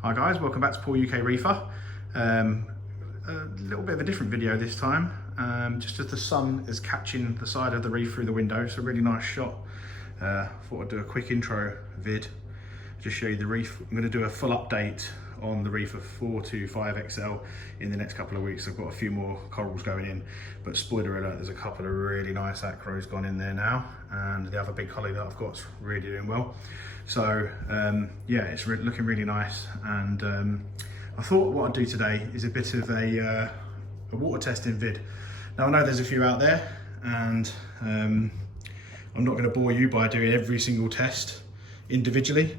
Hi guys, welcome back to Paul UK Reefer. A little bit of a different video this time, just as the sun is catching the side of the reef through the window. It's a really nice shot. Thought I'd do a quick intro vid, just show you the reef. I'm going to do a full update on the Reefer 425XL in the next couple of weeks. I've got a few more corals going in, but spoiler alert, there's a couple of really nice acros gone in there now, and the other big collie that I've got is really doing well. So yeah, it's looking really nice, and I thought what I'd do today is a bit of a water testing vid. Now I know there's a few out there, and I'm not going to bore you by doing every single test individually.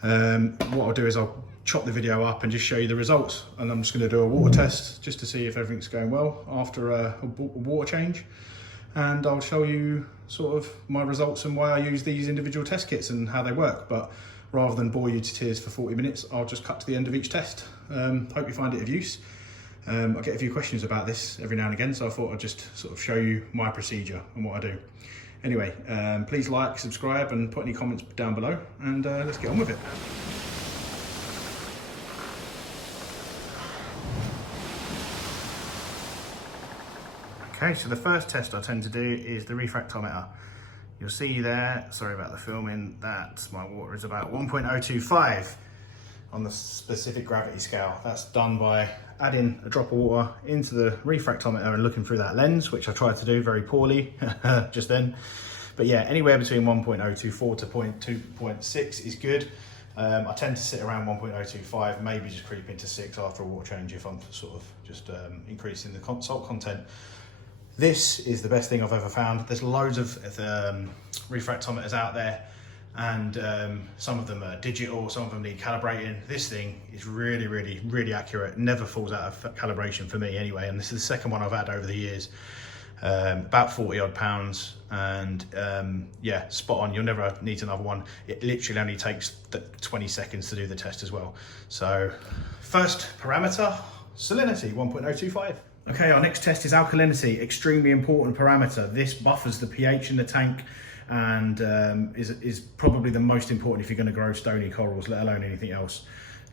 What I'll do is I'll chop the video up and just show you the results, and I'm just going to do a water test just to see if everything's going well after a water change, and I'll show you sort of my results and why I use these individual test kits and how they work. But rather than bore you to tears for 40 minutes, I'll just cut to the end of each test. Hope you find it of use. I get a few questions about this every now and again, so I thought I'd just sort of show you my procedure and what I do. Anyway, please like, subscribe, and put any comments down below, and let's get on with it. Okay, so the first test I tend to do is the Refractometer. You'll see there, sorry about the filming, that my water is about 1.025 on the specific gravity scale. That's done by adding a drop of water into the Refractometer and looking through that lens, which I tried to do very poorly just then. But yeah, anywhere between 1.024 to 2.6 is good. I tend to sit around 1.025, maybe just creep into 6 after a water change if I'm sort of just increasing the salt content. This is the best thing I've ever found. There's loads of refractometers out there, and some of them are digital, some of them need calibrating. This thing is really, really, really accurate. Never falls out of calibration for me anyway, and this is the second one I've had over the years. About 40 odd pounds, and yeah, spot on. You'll never need another one. It literally only takes 20 seconds to do the test as well. So first parameter, salinity, 1.025. Okay, our next test is alkalinity, extremely important parameter. This buffers the pH in the tank, and is probably the most important if you're going to grow stony corals, let alone anything else.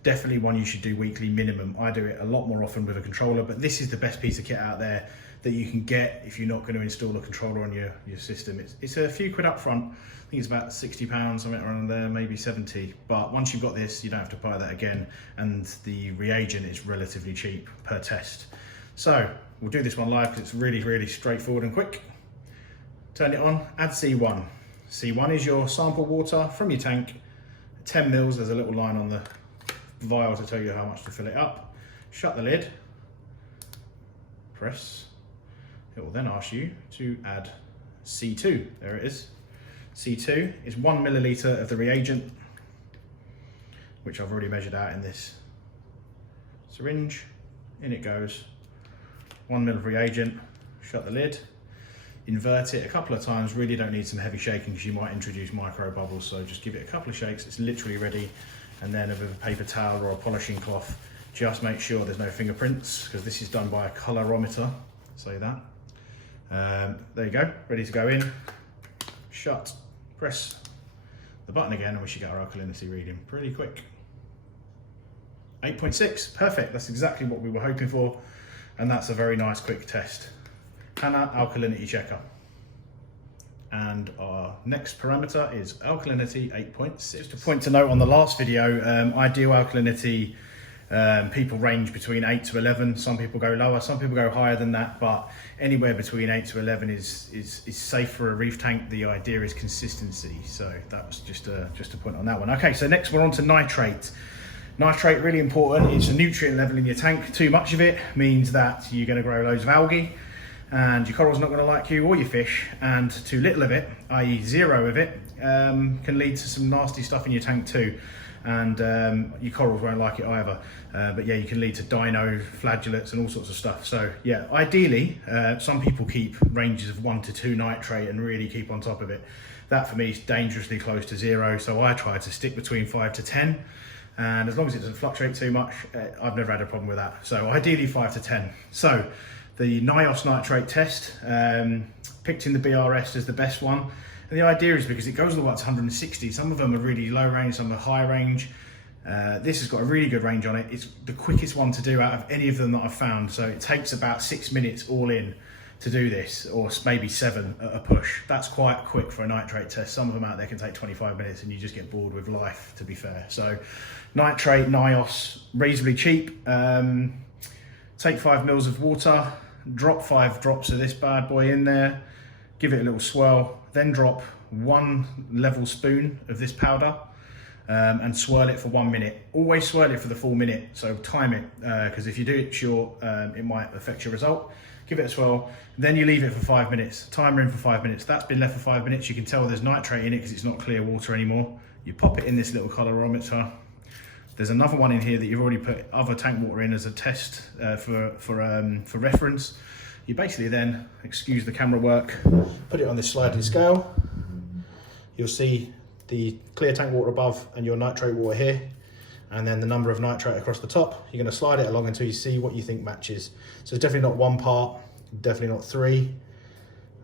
Definitely one you should do weekly minimum. I do it a lot more often with a controller, but this is the best piece of kit out there that you can get if you're not going to install a controller on your system. It's a few quid up front. I think it's about £60, something around there, maybe 70. But once you've got this, you don't have to buy that again, and the reagent is relatively cheap per test. So we'll do this one live because it's really, really straightforward and quick. Turn it on, add C1. C1 is your sample water from your tank, 10 mils, there's a little line on the vial to tell you how much to fill it up. Shut the lid, press. It will then ask you to add C2, there it is. C2 is 1 milliliter of the reagent, which I've already measured out in this syringe. In it goes. 1 ml of reagent, shut the lid, invert it a couple of times. Really don't need some heavy shaking because you might introduce micro bubbles, so just give it a couple of shakes, it's literally ready. And then with a paper towel or a polishing cloth, just make sure there's no fingerprints, because this is done by a colorimeter, say that. There you go, ready to go in, shut, press the button again, and we should get our alkalinity reading pretty quick. 8.6, perfect, that's exactly what we were hoping for. And that's a very nice quick test. HANA alkalinity checker. And our next parameter is alkalinity 8.6. Just a point to note on the last video, ideal alkalinity, people range between 8 to 11. Some people go lower, some people go higher than that, but anywhere between 8 to 11 is safe for a reef tank. The idea is consistency. So that was just a point on that one. Okay, so next we're on to nitrate. Nitrate, really important. It's a nutrient level in your tank. Too much of it means that you're going to grow loads of algae, and your coral's not going to like you or your fish, and too little of it, i.e. zero of it, can lead to some nasty stuff in your tank too, and your corals won't like it either. But yeah, you can lead to dino, flagellates, and all sorts of stuff. So yeah, ideally, some people keep ranges of 1 to 2 nitrate and really keep on top of it. That for me is dangerously close to zero, so I try to stick between 5 to 10. And as long as it doesn't fluctuate too much, I've never had a problem with that. So ideally 5 to 10. So the NIOS nitrate test, picked in the BRS as the best one. And the idea is because it goes all the way up to 160. Some of them are really low range, some are high range. This has got a really good range on it. It's the quickest one to do out of any of them that I've found. So it takes about 6 minutes all in to do this, or maybe 7 at a push. That's quite quick for a nitrate test. Some of them out there can take 25 minutes and you just get bored with life, to be fair. So nitrate, NIOS, reasonably cheap. Take 5 mils of water, drop 5 drops of this bad boy in there, give it a little swirl, then drop 1 level spoon of this powder and swirl it for 1 minute. Always swirl it for the full minute, so time it, because if you do it short, it might affect your result. Give it a swirl, then you leave it for 5 minutes. Timer in for 5 minutes. That's been left for 5 minutes. You can tell there's nitrate in it because it's not clear water anymore. You pop it in this little colorimeter. There's another one in here that you've already put other tank water in as a test for reference. You basically then, excuse the camera work, put it on this sliding scale. You'll see the clear tank water above and your nitrate water here, and then the number of nitrate across the top. You're going to slide it along until you see what you think matches. So it's definitely not 1 part, definitely not 3,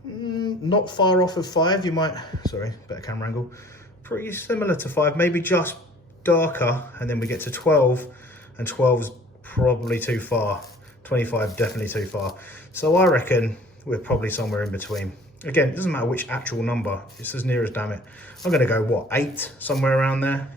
not far off of 5. You might, sorry, better camera angle, pretty similar to 5, maybe just darker, and then we get to 12, and 12's probably too far. 25 definitely too far. So I reckon we're probably somewhere in between. Again, it doesn't matter which actual number, it's as near as damn it. I'm gonna go, what, 8, somewhere around there?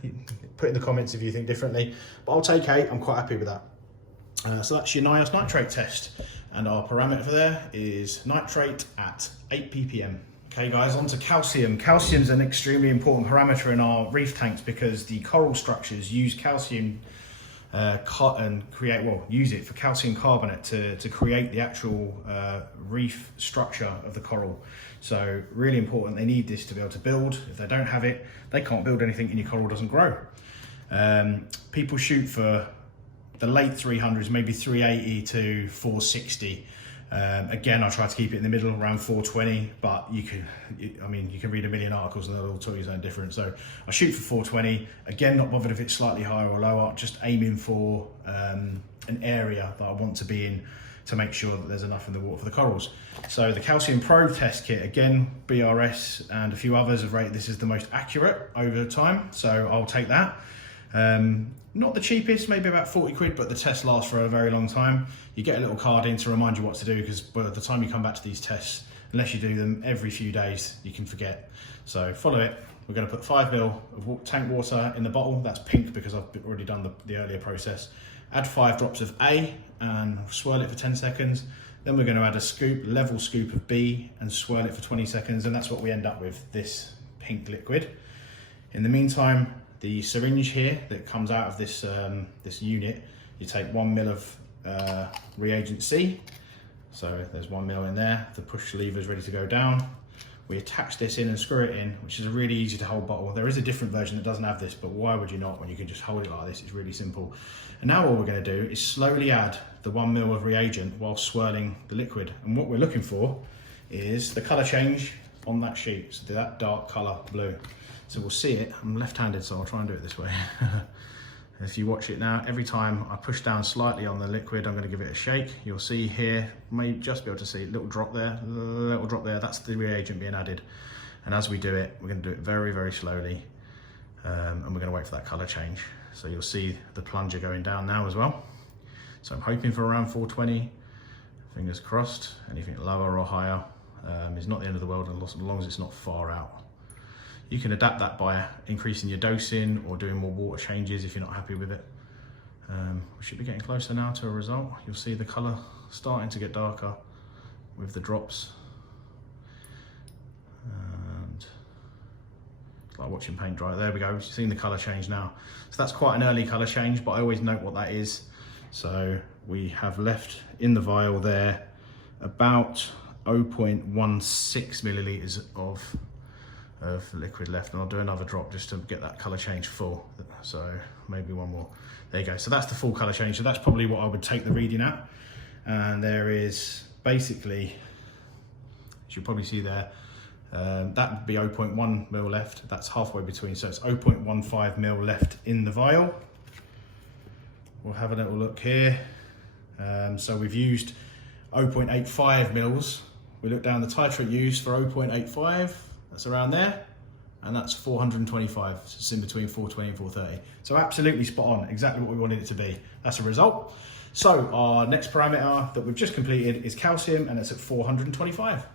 Put in the comments if you think differently, but I'll take 8, I'm quite happy with that. So that's your NIOS nitrate test, and our parameter for there is nitrate at 8 ppm. Okay guys, on to calcium. Calcium's an extremely important parameter in our reef tanks because the coral structures use calcium use it for calcium carbonate to create the actual reef structure of the coral. So really important, they need this to be able to build. If they don't have it, they can't build anything and your coral doesn't grow. People shoot for the late 300s, maybe 380 to 460. Again, I try to keep it in the middle, around 420, but you can read a million articles and they'll all tell you something different. So I shoot for 420. Again, not bothered if it's slightly higher or lower, just aiming for an area that I want to be in to make sure that there's enough in the water for the corals. So the calcium probe test kit, again, BRS and a few others have rated this is the most accurate over time, so I'll take that. Not the cheapest, maybe about 40 quid, but the test lasts for a very long time. You get a little card in to remind you what to do, because by the time you come back to these tests, unless you do them every few days, you can forget. So follow it. We're going to put 5 ml of tank water in the bottle. That's pink because I've already done the earlier process. Add 5 drops of A and swirl it for 10 seconds. Then we're going to add a level scoop of B and swirl it for 20 seconds. And that's what we end up with, this pink liquid. In the meantime, the syringe here that comes out of this this unit, you take 1 ml of reagent C. So there's 1 ml in there. The push lever is ready to go down. We attach this in and screw it in, which is a really easy to hold bottle. There is a different version that doesn't have this, but why would you not when you can just hold it like this? It's really simple. And now what we're going to do is slowly add the 1 ml of reagent while swirling the liquid. And what we're looking for is the colour change on that sheet, so that dark colour blue. So we'll see it. I'm left-handed, so I'll try and do it this way. If you watch it now, every time I push down slightly on the liquid, I'm going to give it a shake. You'll see here, may just be able to see a little drop there, that's the reagent being added. And as we do it, we're going to do it very, very slowly. And we're going to wait for that colour change. So you'll see the plunger going down now as well. So I'm hoping for around 420, fingers crossed. Anything lower or higher is not the end of the world as long as it's not far out. You can adapt that by increasing your dosing or doing more water changes if you're not happy with it. We should be getting closer now to a result. You'll see the colour starting to get darker with the drops. And it's like watching paint dry. There we go, you've seen the colour change now. So that's quite an early colour change, but I always note what that is. So we have left in the vial there about 0.16 millilitres of liquid left, and I'll do another drop just to get that colour change full. So maybe one more. There you go. So that's the full colour change. So that's probably what I would take the reading at. And there is basically, as you'll probably see there, that would be 0.1 mil left. That's halfway between. So it's 0.15 mil left in the vial. We'll have a little look here. So we've used 0.85 mils. We look down the titrate used for 0.85. That's around there, and that's 425, so it's in between 420 and 430. So absolutely spot on, exactly what we wanted it to be. That's a result. So our next parameter that we've just completed is calcium, and it's at 425.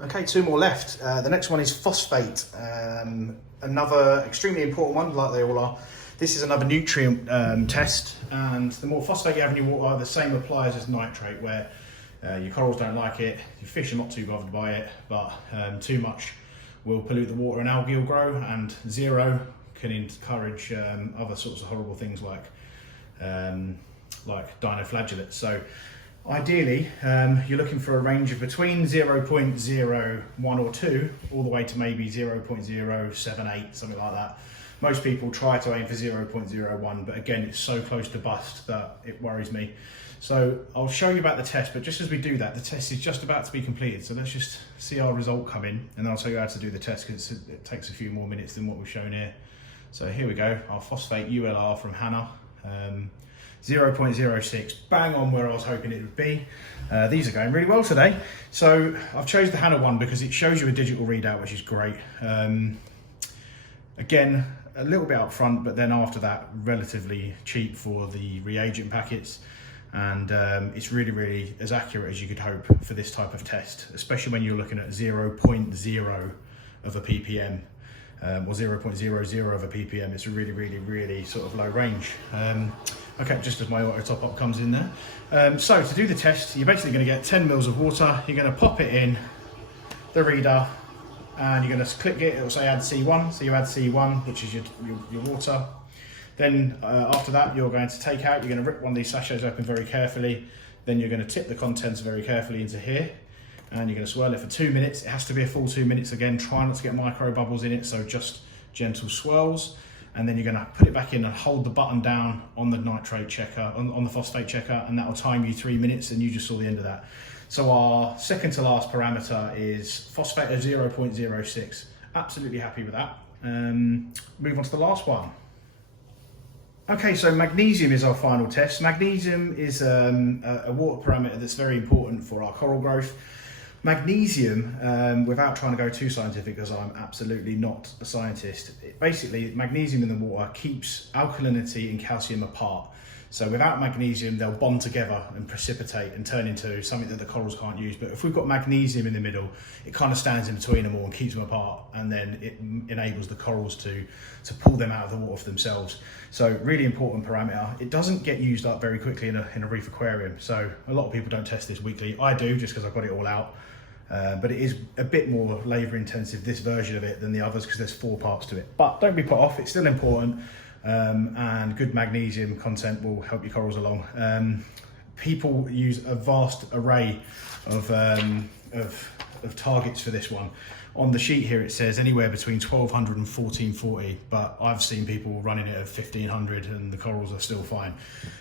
Okay, 2 more left. The next one is phosphate, another extremely important one, like they all are. This is another nutrient test, and the more phosphate you have in your water, the same applies as nitrate, where your corals don't like it, your fish are not too bothered by it, but too much will pollute the water and algae will grow, and 0 can encourage other sorts of horrible things like dinoflagellates. So ideally, you're looking for a range of between 0.01 or 2, all the way to maybe 0.078, something like that. Most people try to aim for 0.01, but again, it's so close to bust that it worries me. So I'll show you about the test, but just as we do that, the test is just about to be completed. So let's just see our result come in, and then I'll show you how to do the test, because it takes a few more minutes than what we've shown here. So here we go, our phosphate ULR from Hannah. 0.06, bang on where I was hoping it would be. These are going really well today. So I've chosen the Hannah one because it shows you a digital readout, which is great. Again, a little bit up front, but then after that, relatively cheap for the reagent packets. And it's really, really as accurate as you could hope for this type of test, especially when you're looking at 0.0 of a ppm. Or 0.00 of a ppm. It's a really, really, really sort of low range. Okay, just as my auto top up comes in there. So to do the test, you're basically going to get 10 mils of water. You're going to pop it in the reader, and you're going to click it. It'll say add C1. So you add C1, which is your water. Then after that, you're going to take out. You're going to rip one of these sachets open very carefully. Then you're going to tip the contents very carefully into here. And you're going to swirl it for 2 minutes. It has to be a full 2 minutes again. Try not to get micro bubbles in it, so just gentle swirls. And then you're going to put it back in and hold the button down on the nitrate checker, on the phosphate checker, and that will time you 3 minutes, and you just saw the end of that. So our second to last parameter is phosphate of 0.06. Absolutely happy with that. Move on to the last one. Okay, so magnesium is our final test. Magnesium is a water parameter that's very important for our coral growth. Magnesium, without trying to go too scientific, because I'm absolutely not a scientist, basically magnesium in the water keeps alkalinity and calcium apart. So without magnesium, they'll bond together and precipitate and turn into something that the corals can't use. But if we've got magnesium in the middle, it kind of stands in between them all and keeps them apart, and then it enables the corals to pull them out of the water for themselves. So really important parameter. It doesn't get used up very quickly in a reef aquarium. So a lot of people don't test this weekly. I do, just because I've got it all out. But it is a bit more labour intensive, this version of it, than the others, because there's 4 parts to it. But don't be put off, it's still important. And good magnesium content will help your corals along. People use a vast array of targets for this one. On the sheet here it says anywhere between 1200 and 1440, but I've seen people running it at 1500 and the corals are still fine.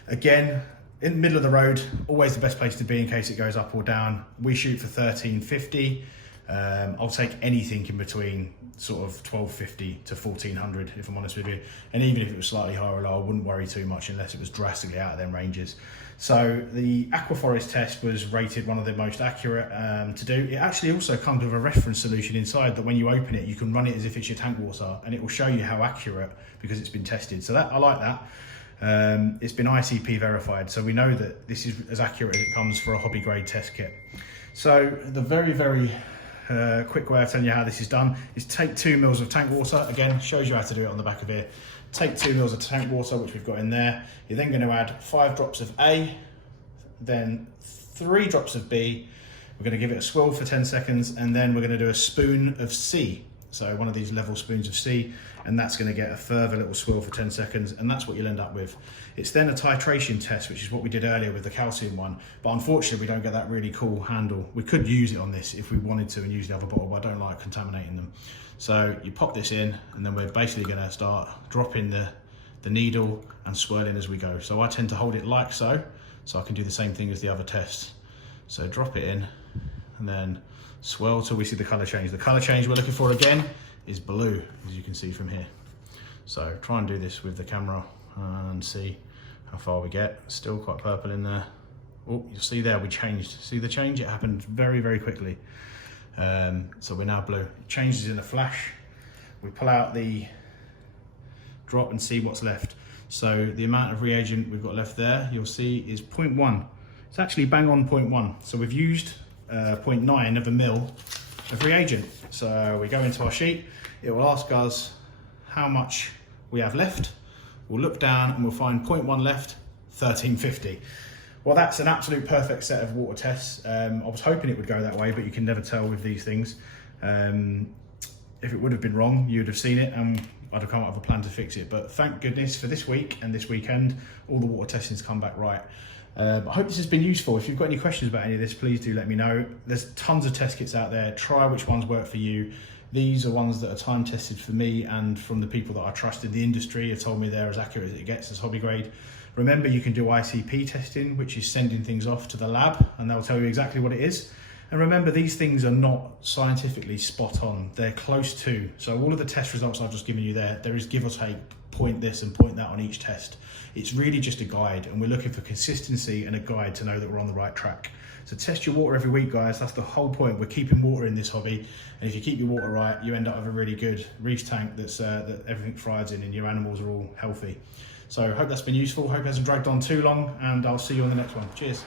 Again, in the middle of the road, always the best place to be in case it goes up or down. We shoot for 1350. I'll take anything in between sort of 1250 to 1400, if I'm honest with you. And even if it was slightly higher or lower, I wouldn't worry too much unless it was drastically out of them ranges. So the Aquaforest test was rated one of the most accurate to do. It actually also comes with a reference solution inside that when you open it, you can run it as if it's your tank water, and it will show you how accurate, because it's been tested. So that I like that. It's been ICP verified, so we know that this is as accurate as it comes for a hobby grade test kit. So the very, very quick way of telling you how this is done is take 2 mils of tank water. Again, shows you how to do it on the back of here. Take 2 mils of tank water, which we've got in there. You're then going to add 5 drops of A, then 3 drops of B. We're going to give it a swirl for 10 seconds, and then we're going to do a spoon of C. So one of these level spoons of C, and that's going to get a further little swirl for 10 seconds, and that's what you'll end up with. It's then a titration test, which is what we did earlier with the calcium one, but unfortunately we don't get that really cool handle. We could use it on this if we wanted to and use the other bottle, but I don't like contaminating them. So you pop this in, and then we're basically going to start dropping the needle and swirling as we go. So I tend to hold it like so I can do the same thing as the other tests. So drop it in, and then swirl till we see the colour change. The colour change we're looking for again is blue, as you can see from here. So try and do this with the camera and see how far we get. Still quite purple in there. Oh, you'll see there we changed. See the change? It happened very, very quickly. So we're now blue. It changes in a flash. we pull out the drop and see what's left. So the amount of reagent we've got left there, you'll see, is 0.1. It's actually bang on 0.1. So we've used 0.9 of a mil of reagent. So we go into our sheet, it will ask us how much we have left. We'll look down and we'll find 0.1 left, 1350. Well, that's an absolute perfect set of water tests. I was hoping it would go that way, but you can never tell with these things. If it would have been wrong, you'd have seen it and I'd have come up with a plan to fix it. But thank goodness for this week and this weekend, all the water testing's come back right. I hope this has been useful. If you've got any questions about any of this, please do let me know. There's tons of test kits out there. Try which ones work for you. These are ones that are time tested for me and from the people that I trust in the industry have told me they're as accurate as it gets as hobby grade. Remember, you can do ICP testing, which is sending things off to the lab and they'll tell you exactly what it is. And remember, these things are not scientifically spot on. They're close to. So all of the test results I've just given you there is give or take point this and point that on each test. It's really just a guide and we're looking for consistency and a guide to know that we're on the right track. So test your water every week, guys. That's the whole point. We're keeping water in this hobby. And if you keep your water right, you end up with a really good reef tank that everything thrives in and your animals are all healthy. So I hope that's been useful. Hope it hasn't dragged on too long and I'll see you on the next one. Cheers.